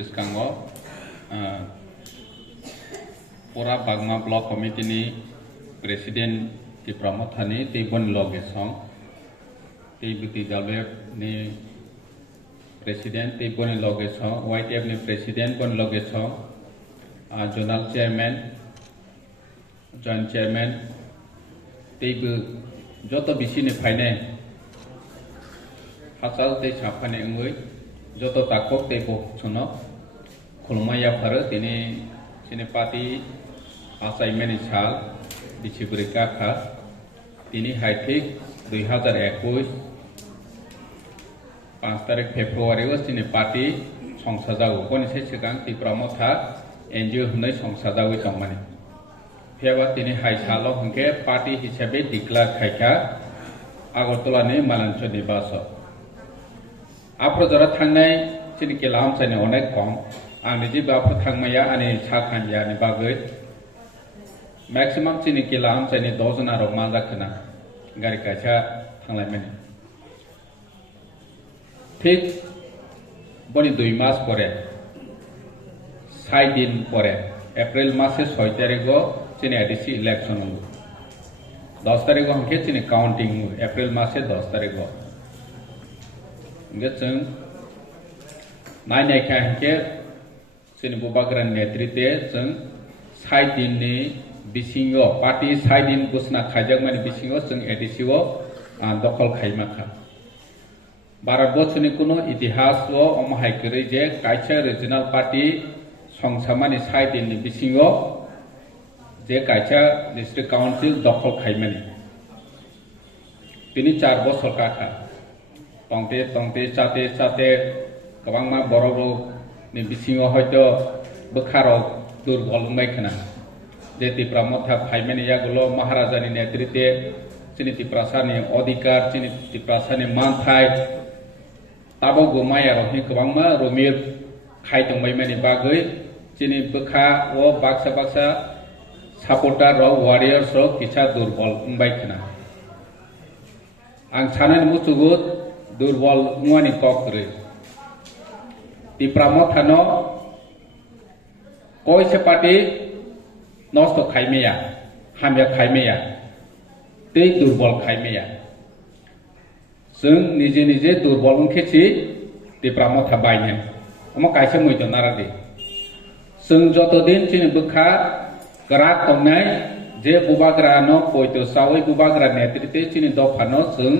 biskango pura bagma block committee ni president TIPRA MOTHA ni tibon loge song tibuti dalbe ni president tibon loge song YTF ni president bon loge song zonal chairman joint chairman tibu joto bisi ni phaine hasal te chapane ngui joto takok te bo chuno khulmaya phare tini sini party assignment sal dichibrika kha tini haithik 2021 5 तारिख फेब्रुवारी को सिने party संसदाव कोनी से सिगां TIPRA MOTHA NGO हुनै संसदाव जमाने faba तिनि हाइसालो हंके party हिसाबै declare खायखा Agartala नि मालांच निवास आप्रो जरा थांनाय सिनि केलाम साने अनेक कम आंनि जि बाफोर थांमाया आनि साखानया नि बागै मैक्सिमाम सिनि केलाम साने 10 जना रो मा जाखना गारि कायसा थांलाय माने ठीक बनी 2 मास परे 6 दिन परे एप्रिल मासे 6 तारिख चिने एडिसी इलेक्शन 10 तारिख हमके चिने काउंटिंग एप्रिल मासे 10 तारिख जों नायनायखा हमके चिने बुबाग्रान नेतृत्वे जों 6 दिन नि बिसिङो पार्टी 6 दिन घोषणा खायजाक माने बिसिङो जों एडिसी दखल खायमाखा भारतवर्षनि कोनो इतिहास अमहाय करे जे कायसा रिजनल पार्टी संसामानि 6 दिन नि बिसिङो जे कायसा डिस्ट्रिक्ट काउंसिल दखल खायमानि तिनि 4 बोसोर काखा तंते चाते गोबांमा बर'बो नि बिसिङो हयतो बोखारो दुर्बल मायखना जे TIPRA MOTHA फायमानि यागुलो महाराजानि नेतृत्वे चिनि TIPRAसानि अधिकार चिनि TIPRAसानि मानथाय ताबो गोमाया रहि गोबांमा रमिर खायदंबाय मानि बागै चिनि बोखा ओ बाक्सा सपोर्टार र वारियर्स र किसा दुर्बल बायखना आं सानन मुसुगु दुर्बल मुआनि ककरे TIPRA MOTHA नो कोइसे पार्टी नष्ट खायमेया हामिया खायमेया ते दुर्बल खायमेया जों निजे दुर्बल खेची TIPRA MOTHA बायने अमा कायसे मैतो नारादि जों जत दिन चिनि बोखा ग्राक तंनाय जे बुबाग्रा न पयतो सावै बुबाग्रा नेतृत्वे चिनि दफानो जों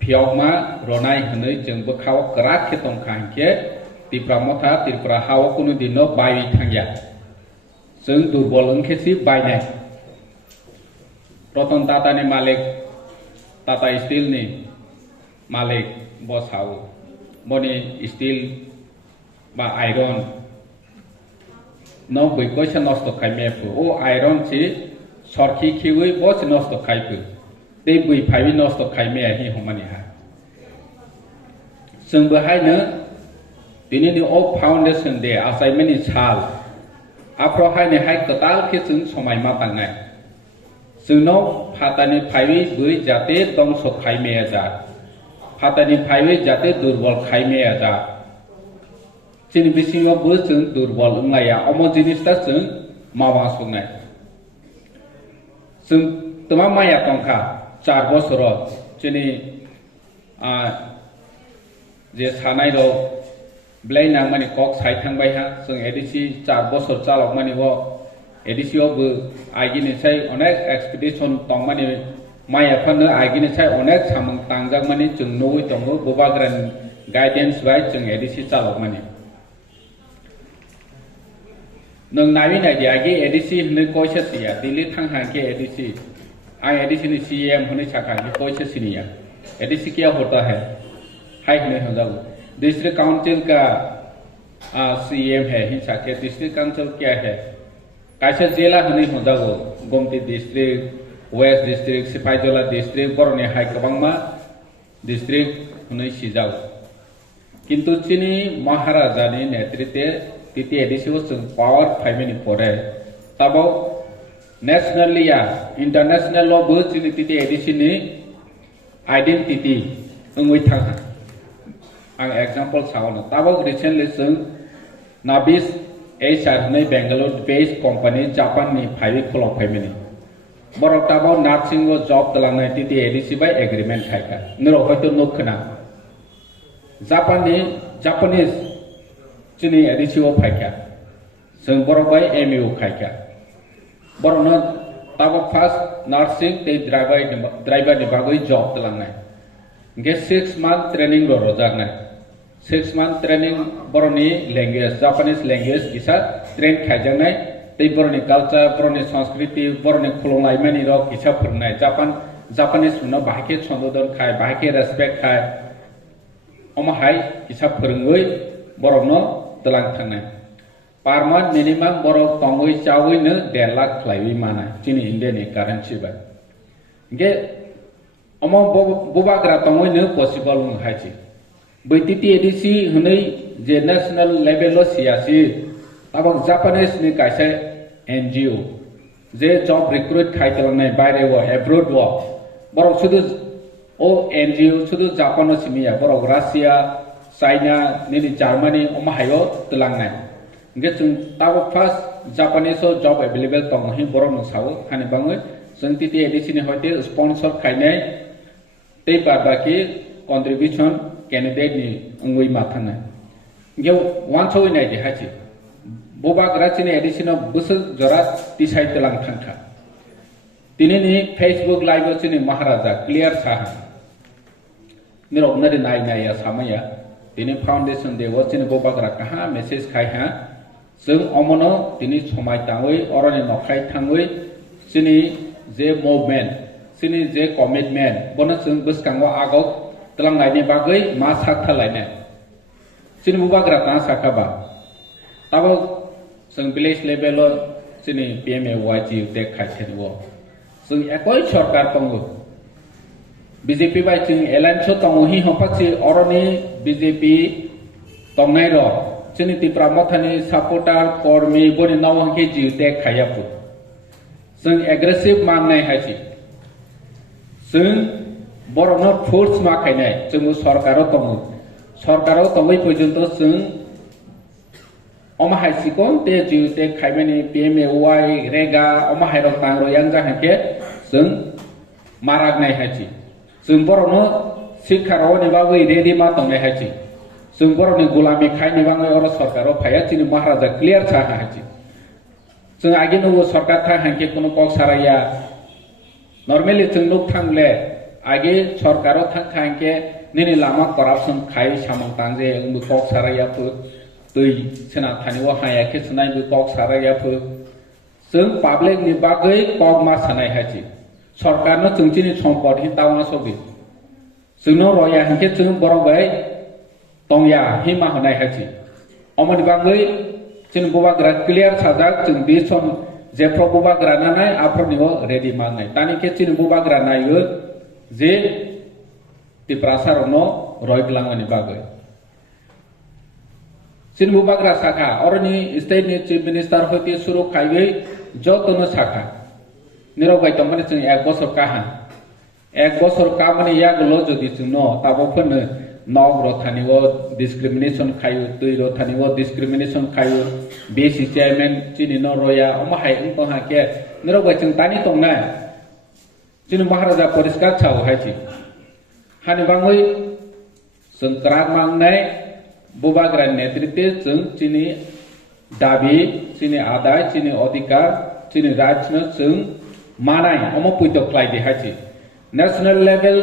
फियावमा रनाय हनै जों बोखाव ग्राक खेतम खांके TIPRA MOTHA त्रिपुरा हाव कुनु दिनो बायि थांया जों दुर्बल खेची बायनाय रतन टाटानि मालिक टाटा स्टील नि मालिक बसाव बनी स्टील बा आयरन न बैकैसे नष्ट खायमेफु ओ आयरन छि सरखि खिवै बस नष्ट खायफु ते बै फाइबि नष्ट खायमेया हि हमानि हा जों बहायनो दिनैनि अ फाउन्डेशन दे आसाइनमेन्ट साल आफ्र हायने हाय कताल के जों समायमा तांनाय जोंनाव फातानि फाइबि बै जाते दंस खायमेया जा फातानि फाइबि जाते दुर्बल खायमेया जा चिनि बिसिङो बो जों दुर्बल उंलाया अम जिनिसता जों मावा संनाय जों तमा माया तंखा 4 बोसोर चिनि जे सानाय रो ब्लेना माने कक साइ थांबाय हा जों एडिसी 4 बोसोर चालक माने वो एडिसी बो आइगिनि साइ अनेक एक्सपेडिशन तंग माने माया फानो आइगिनि साइ अनेक सामंग तांजाक माने जों नोय दंगो बुबाग्रान गाइडेंस बाय जों एडिसी चालक माने नों नायि नायदि आगे एडिसी हनै कोइसे सिया दिल्ली थांहांके एडिसी आ एडिसी नि CEM हनै साखांके कोइसे सिनिया एडिसी क्या होता है हाय हनै हजाउ डिस्ट्रिक्ट काउंसिल का CEM है हिंसा के डिस्ट्रिक्ट काउंसिल क्या है कैसे जिला हनै हजाउ Gomati district west district Sipahijala district बरनि हाय गोबांमा डिस्ट्रिक्ट हनै सिजाउ किंतु चिनि महाराजानि नेतृत्वे तिति एडिसी जों पावर फाइमेनि परे ताबो नेशनली या इंटरनेशनल बो चिनि तिति एडिसी नि आइडेंटिटी ओंगै थांहा आं एग्जांपल सावनो ताबो रिसेंटली जों Nabis HR नै Bangalore based company Japan ni phai kholo phaimini borok tabo nursing o job talangnai TT ADC by agreement khaika nero hoito nokhna Japanese chini ADC o phaika जों borok by MU khaika borokno tabo first nursing te driver ni bagoi job talangnai ge 6 month training ro rojaknai 6 month training boroni language Japanese language isa train khaijanai tei boroni culture boroni sanskriti boroni khulonglai mani ro isa phurnai Japanese no bahike sondodon khai bahike respect khai oma hai isa phurungoi borokno telang thangnai per month minimum borok tongoi chawoi no 1.5 lakh khlaiwi mana chini India ni currency ba ge omo bubagra tongoi no possible nghachi BTT ADC hunai je national level lo siasi tabak Japanese ni kaisa NGO je job recruit khaitalnai baire wo abroad wo borok sudu o NGO sudu Japan o simiya borok Russia China ni Germany oma hayo telangnai nge chung tabak first Japanese o job available tonghi borok no sawo hani bangoi jeng TT ADC ni hoite sponsor khainai tei babaki contribution candidate ni ngui mathana nge wanchoi nai de hachi boba grachini addition of busuk jora tisai telang thangkha tinini Facebook live chini maharaja clear saha nirok nari nai ya samaya tini foundation de wachini boba gra kaha message khai ha jeng omono tini somai tangoi oroni nokhai thangoi chini je movement chini je commitment bono jeng buskango agok telang lainnya bagai masak lainnya. Sini bubagra tanah sakaba. Tahu seng village level lo sini PMA wajib dek kajian wo. Seng ekoi sarkar tunggu. BJP baik seng elan so tunggu hi hompak si orangnya BJP tongai ro. Sini TIPRA MOTHA ni supporter kormi boni nawang ke jiu dek kayapu. Seng agresif mangnai haji. Seng borokno force ma khainai जों सरकारो तंगै पर्यन्त जों अमाहाय सिकन ते जिउ ते खाइमानि PMAY रेगा अमाहाय रक तांग्रो yang जाहाके जों मारागनाय हाजि जों borokno शिक्षाराव नि बागै रेडी मा तंनाय हाजि जों borokni गुलामी खाइनि बागै अर सरकारो फाया चिनि महाराजा क्लियर छा हाजि जों आगे नो सरकार था हांके कोनो कक साराया नर्मेली जों नुक थांले आगे सरकारो थांखांके निनि लामा करप्शन खाइ सामं तांजे उमु कक साराया फु दै सेना थानिवा हायाके सुनाय बु कक साराया फु जों पब्लिक नि बागै कक मा सानाय हाजि सरकारनो जोंचिनि सम्पद हि तावा सबि जोंनो रया हिके जों बरबाय तंया हिमा होनाय हाजि अमनि बागै जों बुबाग्रा क्लियर साजा जों बे सम जेफ्र बुबाग्रा नानाय आफ्रनिव रेडी मांनाय तानिके चिनि बुबाग्रा नायो जे TIPRA सारनो रयग्लांगनि बागै सिनबु बाग्रा साखा अरनि स्टेट नि चीफ मिनिस्टर होते सुरु खाइबै जतनो साखा निरबाय तमने जों 1 बছর काहा 1 बছর कामनि यागलो जदि जों न ताबोफोरनो नग रथानिव डिस्क्रिमिनेशन खायु दुइ रथानिव डिस्क्रिमिनेशन खायु बेसि चेयरमैन चिनि न रया अमाहाय उनहाके निरबाय जों तानि तंना चिनि महाराजा परिष्कार छाव हायछि हानि बाङै जों क्राक मांनाय बुबाग्रा नेतृत्व जों चिनि दाबि चिनि आदाय चिनि अधिकार चिनि राइट्सनो जों मानाय अम पुइतो क्लाइदि हायछि national level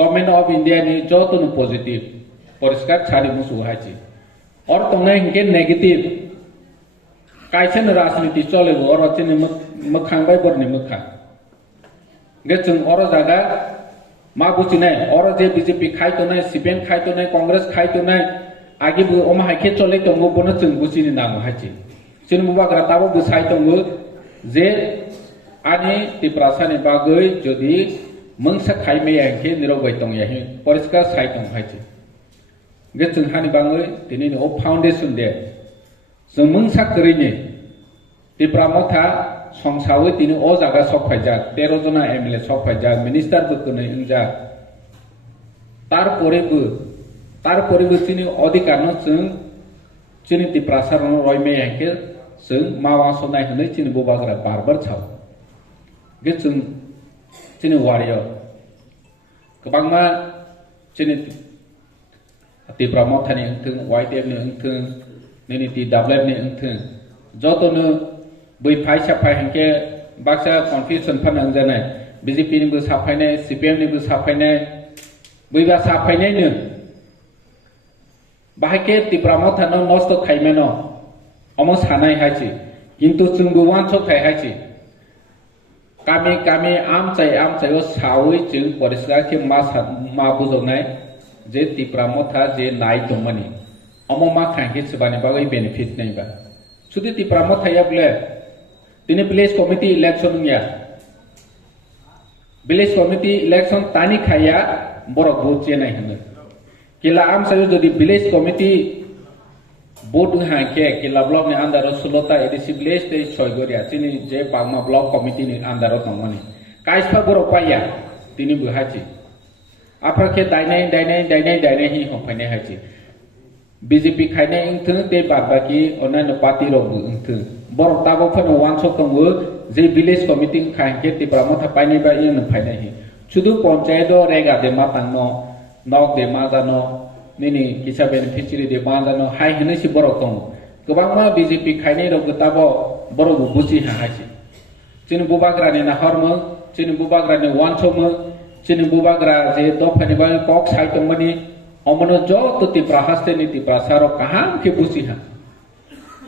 government of India नि जतनो पॉजिटिव परिष्कार छानि मुसु हायछि और तंनाय हिके नेगेटिव कायसेन राजनीति चलेबो और चिनि मखांबाय बरनि मखा गेचुं और जागा मा बुचिनाय और जे बीजेपी खायतोनाय CPM खायतोनाय कांग्रेस खायतोनाय आगिबो अमाहायखे चले तंगो बनो जों बुचिनि नांगो हायछि जों बुबाग्रा ताबो बुसाय तंगो जे आनि TIPRA सानि बागै जदि मंसा खायमेयाखे निरबाय तंयाहि परिष्कार सायतं हायछि गेचुं हानि बाङै दिनैनि ओ फाउन्डेशन दे जों मंसा करिनि TIPRA MOTHA संसावै तिनि ओ जागा सफायजाक 13 जना MLA सफायजाक मिनिस्टार बकुनै इंजा तारपरेबो तिनि अधिकारनो जों chini TIPRA sarong roi me yang ke sung mawa sonai hne chini bubagra barbar chau ge chung chini wario kabangma chini TIPRA MOTHA ni thung YTF ni thung ni TWF ni thung joto nu bui phai saphai hangke baksa confusion phanang janai BJP ni bu saphai nai CPM ni bu saphai nai buiba saphai nai nu bahake TIPRA MOTHA no nosto khaimeno omo sanai haichi kintu chungbu wan chok khai haichi kami amchai o sawi chung poriskar ke ma bujonai je TIPRA MOTHA je nai tongmani omo ma khangke chbani bagai benefit nai ba chudi TIPRA MOTHA ya ble tini village committee election ya village committee election tani khaya borok bu chenai hne kila am sayo jodi village committee board hangke kila block ni andaro 16 ADC village te 6 goria chini je bangma block committee ni andaro tongmani kaispa borok paya tini bu hachi aprake dainai hi homphane hachi BJP khaine ingthung te babaki onano party ro bu ingthung borok tabo phano wansok tongo je village committee khangke TIPRA MOTHA paini ba ing phaine hi chudu panchayat do rega de matangno nok de mazano nini kisa beneficiary de mazano hai hne si borok tongo gobangma BJP khaine ro gtabo borok bu busi ha hachi chini bubagra ni na hormo chini bubagra ni wanchom chini bubagra je do phani ba kok sai tongmani omono jo to TIPRA haste ni TIPRA saro kaham ke busi ha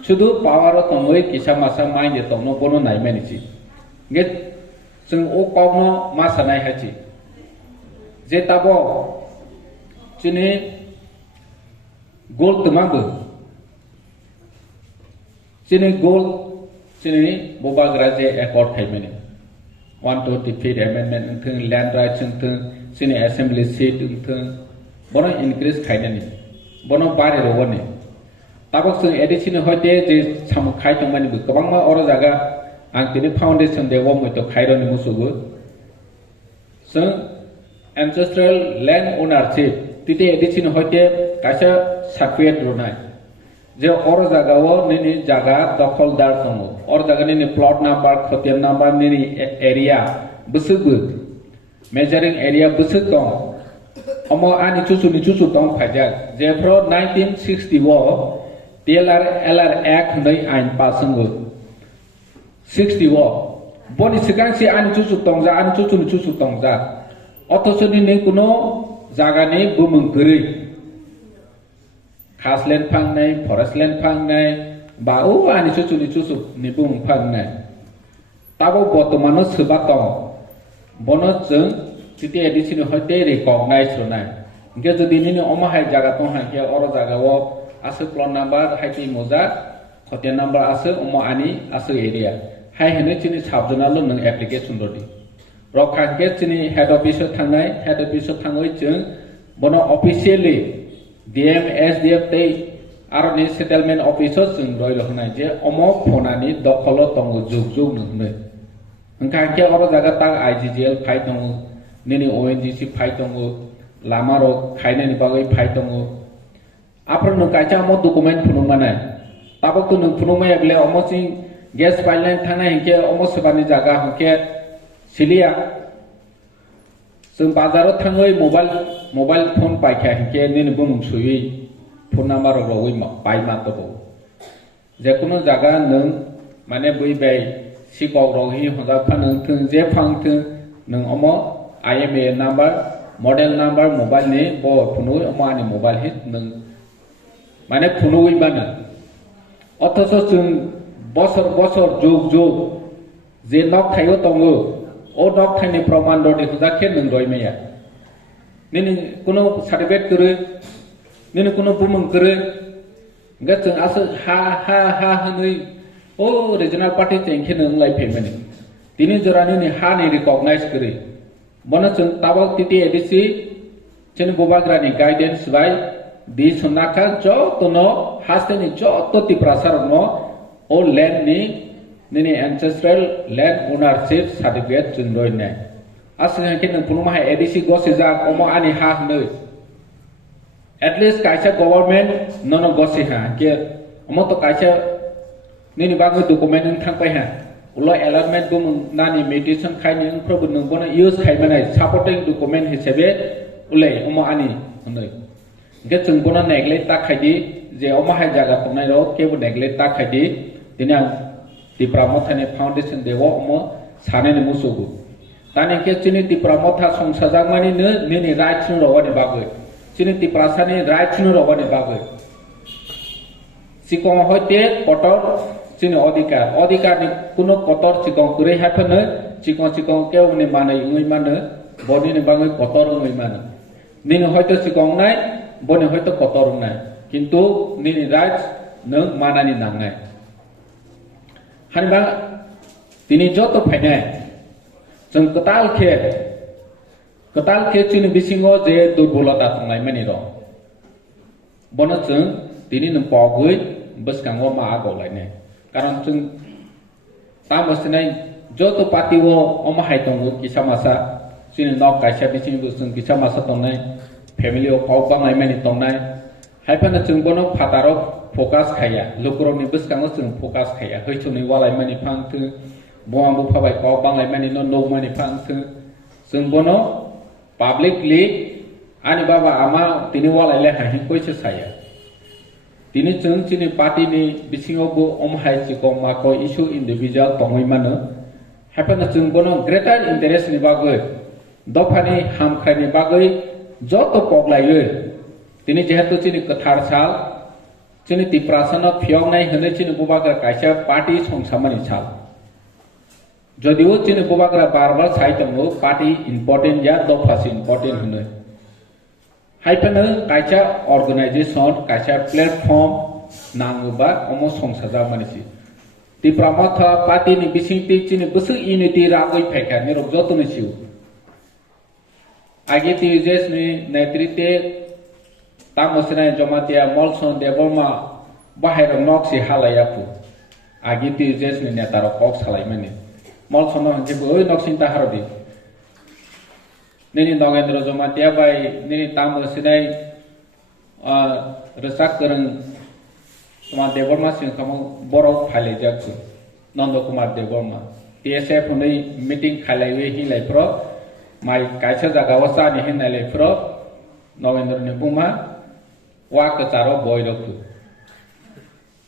chudu power tongoi kisa masa mai de tongno bono nai menichi get chung o kokno masanai hachi je tabo chini gold tamabu chini gold chini bobagra je accord thaimeni 120 feet amendment thung land rights thung chini assembly seat thung bono increase khainani bono bare rowone tabok sung addition hoite je sam khai tongmani bu kabangma oro jaga ang tini foundation de wo moito khaironi musugu sung ancestral land ownership tite addition hoite kaisa certificate ronai je oro jaga wo nini jaga dokoldar tongo oro jaga nini plot number khotian number nini area busugu measuring area busuk tong omo ani chuchu tong phajak je pro 1960 wo TLR LR Act nei ain pasango 60 wo boni sikang si ani chuchu tongja othoso ni kuno jaga ni bumung gri khasland phang nai forestland phang nai ba o ani chuchu ni bumung phang nai tabo botomano suba tong bono chung titi edition hoite recognize ronai ge jodi ni oma hai jaga tong ha ke oro jaga wo asu plot number haiti moja khotian number asu omo ani asu area hai hene chini sabjona lo nang application rodi rokha ke chini head office thangoi chung bono officially DM SDF te aroni settlement officer chung roi lo hnai je omo phonani dokholo tongo jug ngne hangka ke oro jaga ta IGGL phai tongo nini ONGC phai tongo lama ro khaine ni bagai phai tongo apro no kacha mo document phunung mana tabok tu nung phunung mai ble omo sing gas pipeline thana hinke omo sebani jaga hke silia sung bazaro thangoi mobile phone paikha hinke nini bumung sui phone number ro oi ma pai ma to bo je kono jaga nung mane bui bai sikok ro hi hoda phanung thung je phang thung nung omo IMA number model number mobile ni bo phunu omo ani mobile hit nung mane phunu oi bana othoso chung bosor jog je nok thayo tongo o nok thaini proman dodi huda khe nung roi meya nini kuno certificate kure nini kuno bumung kure ga chung asu ha hanui o regional party chengkhe nung lai phemani tini jorani ni ha ni recognize kure bono chung tabok titi edc cheni bobagra ni guidance by di sunaka jotono hasteni joto TIPRA sarno o land ni nini ancestral land ownership certificate chunroi nai asang ke nung punuma hai edc gosija omo ani ha hnoi at least kaisa government nono gosi ha ke omo to kaisa nini bagai document nang thang pai ha ulo allotment bu nani mediation khai ni probu nang bona use khai manai supporting document hisabe ulai omo ani honoi ge chung bona neglect ta khai di je omo hai jaga tongnai ro ke bu neglect ta khai di tini ang TIPRA MOTHA foundation dewo omo sane ni musugu tani ke chini TIPRA MOTHA songsajak mani ne nini right ro wani bagai chini TIPRA sani right ro wani bagai sikong hoite kotor chini odikar ni kuno kotor sikong kure haphane sikong keu ni manai ngui mane boni ni bangai kotor ngui mane nini hoite sikong nai boni hoite kotor nai kintu nini right nang manani nangnai hanba tini joto phainai jeng ketal khe chini bisingo je durbolata tongnai mani ro bono jeng tini nang pogui beskango ma agolaine karon jeng tamosinai joto patiwo oma haitongu kisamasa chini nok kaisa bising busung kisamasa tongnai family o pawpangai mani tongnai haipana jeng bono phataro focus khaya lukroni beskango jeng focus khaya hoichuni walai mani phangthu boambu phabai pawpangai mani no mani phangthu jeng bono publicly ani baba ama tini walai le hahi koise saya tini jeng chini party ni bisingo bu omhai chikong mako issue individual tongoi mano haipana jeng bono greater interest ni bagoi dofani hamkhai ni bagoi joto poglaiyo tini jehetu chini kathar sal chini TIPRA sana phiong nai hone chini bubagra kaisa party songsamani sal jodiu chini bubagra barbar saitongo party important ya dofasi important hone haipana kaisa organization kaisa platform nanguba omo songsaja manisi TIPRA MOTHA party ni bisingti chini busu unity ragoi phaika ni rok joto ni siu age tijes ni netrite tamosina jomatia molson deborma bahero noksi halayapu age tijes ni netaro kok salai mani molson je oi noksin ta harodi nini nogendro jomatia bai nini tamosina resak kereng Kumar Deborma sing kamu borok phale jaksu Nando Kumar Deborma TSF hunai meeting khalaiwe hi laipro mai kaisa jaga wasa ni hin laipro Nogendro ni buma wa ka charo boy roku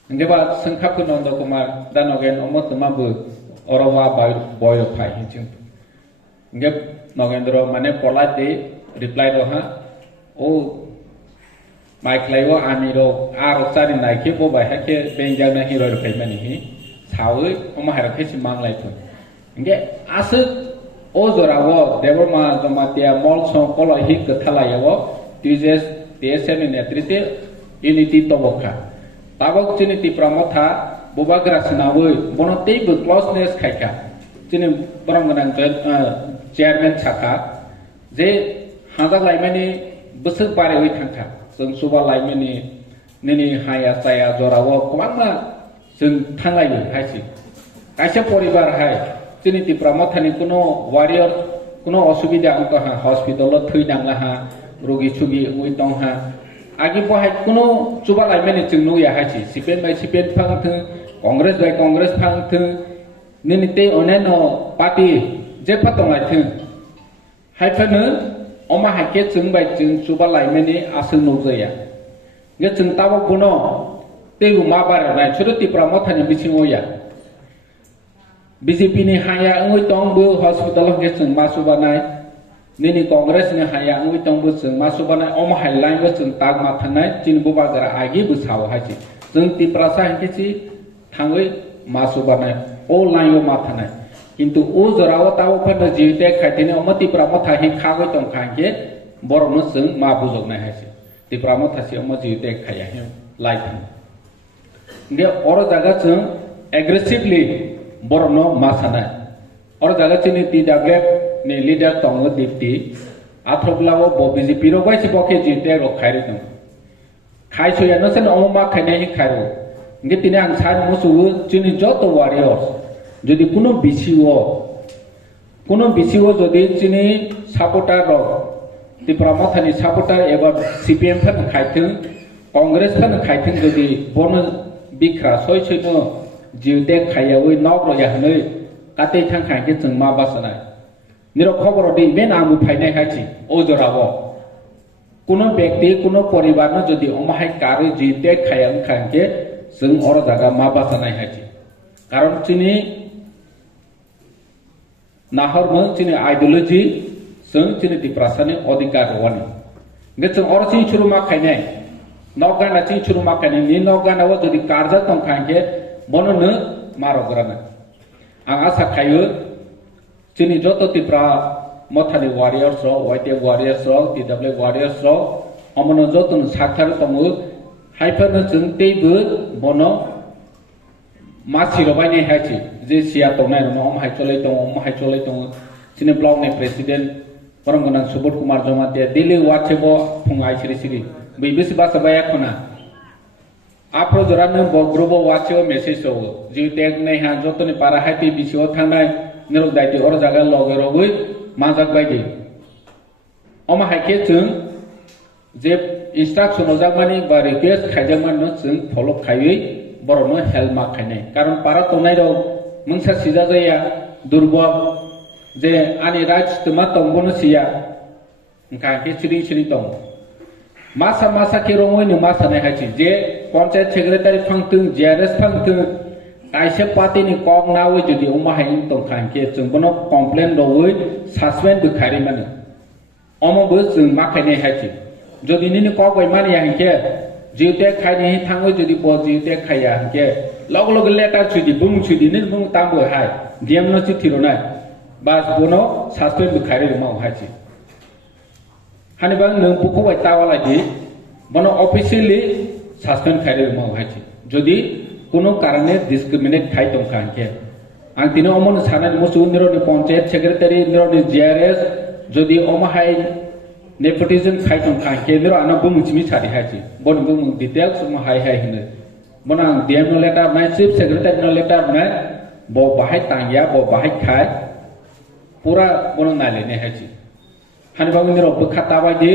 ngeba sangkhap Nando Kumar da nogen omot ma bu orowa boy phai hin chung ngeb Nogendro mane polite reply do ha o Mike Layo Amiro Arosari Nike Boba Hake Benjana Hero Payment he Sawi Omahara Mang Life. Get Acid Ozora, Deborma Zomatia Molson Kolo Hik Talayawo, Tuesdays, TSM in Etrite, Unity Toboka. Tabok Chini TIPRA MOTHA, Bobagrasinawi, Bonotable Closeness Kaka, Chini Brongan Chairman Chaka, they Hazard Limani Busuk Bari with Hanka. Sung suba laimeni nini haya saya jorawo kumama sung thangai haisi kaisa poribar hai chini TIPRA MOTHA ni kuno warrior kuno osubida angka ha hospital lo thui dangla ha rogi chugi ui tong ha agi bo hai kuno suba laimeni chung nu ya haisi sipen bai sipen phang thu congress bai congress phang thu nini te oneno party je phatongai thu hai phanu Oma hake chung bai chung suba laimeni asung nojaya nge chung tawo kuno tegu mabara nai churu TIPRA MOTHA ni bisingo ya BJP ni haya ngui tongbu hospital nge chung masuba nai nini congress ni haya ngui tongbu chung masuba nai oma highline nge chung tag ma thanai chin buba gara agi bu saw hachi chung TIPRA sa hke chi thangui masuba nai o line yo ma thanai কিন্তু ও জরাও তাও ফেনে জিতে খাইতেনে অমতি TIPRA MOTHA হি খাগৈ তং খাকে বরনো जों मा बुजोग नाय हायसे TIPRA MOTHA सि अम जिते खाया हे लाइफ नगे और जागा जों एग्रेसिवली बरनो मासाना और जागा चिनि TWF नि लीडर तंग दिप्ति आथ्रबलाव ब बीजेपी रो बाइसि बके जिते रो खाइरे दं खाइसोया नसन अमा खाइनाय हि खाइरो नगे तिने आं सान मुसु चिनि जत वारियर्स যদি কোনো বিসিও যদি চিনি supporter TIPRA MOTHA ni supporter এবার সিপিএম ফান খাইথং কংগ্রেস ফান খাইথং যদি বন bikra soi soi no jiute khaya oi nok ro ya hne kate thang khang ke chung ma basana niro khobor di ben amu phainai hachi ojorabo কোনো ব্যক্তি কোনো পরিবার না যদি অমাহাই কারে জিতে খায়াং খাংকে जों অর জায়গা মা বাসানাই হাইছি কারণ চিনি নাহরমো চিনি আইডিওলজি जों চিনি টিপ্রাসানি অধিকার ওয়ানি গেছং অর চিনি শুরুমা খাইনাই নগানা চিনি শুরুমা খাইনাই নি নগানাও যদি কারজা তং খাংকে বননো মারগরানা আং আশা খায়ো চিনি যত Tipra MOTHA warriors ro white warriors ro TW warriors ro amono jotun sakthar tamu haifana jung teibu bono masi ro baine hachi je sia tongnai no hai cholai tong sini block ne president parangona subot kumar jomate dili watchebo phungai siri bibisi basa baya khona apro joran bo grupo watchebo message so ji tag nei ha jotoni para hati bisio thangnai nirok daiti or jaga loge rogui মাজak বাইদি অমা হাইকে जों যে instruction জাগমানি বা request খাইজামান no जों follow খাইयै বরনো help মা খাইনাই কারণ পারা তনাই रो মংসা সিজা जाया দুর্বল যে আনি রাজ তোমা তংবনো সিয়া কাকে চিরি তং মাসা কে রঙই নো মাসা নাই হাইছি যে পঞ্চায়েত সেক্রেটারি ফাংতুং জিআরএস ফাংতুং কাইসে পাতিনি কম না ওই যদি অমা হাইন তং খাংকে जों বনো কমপ্লেন রওই সাসপেন্ড বখারি মানে অমবো जों मा খাইনাই হাইছি যদি নিনি কক বাই মানি হাইকে জিউতে খাইনি থাঙ্গো যদি প জিউতে খাইয়া হাইকে লগ লগ লেটার ছুদি বুং ছুদি নি বুং তামবো হাই ডিএম নো চিঠিরো না বাস বনো সাসপেন্ড বখারি মাও হাইছি হানিবাং নং বুকো বাই তাওয়ালাদি বনো অফিসিয়ালি সাসপেন্ড খাইরে মাও হাইছি যদি কোনো কারণে ডিসক্রিমিনেট খাই তং খাংকে आं दिनो अमन सानाय मोसु निरनि पंचायत सेक्रेटारि निरनि जिआरएस जदि अमाहाय नेपोटिजम खाइथं खांके निर आना बुमुचिमि सारि हाजि बन बुमु डिटेल्स अमाहाय हाय हने बना डीएम नो लेटर नाय चीफ सेक्रेटारि नो लेटर नाय ब बाहाय तांगिया ब बाहाय खाय पूरा बन नायलेने हाजि हानि बागु निर बखा ताबायदि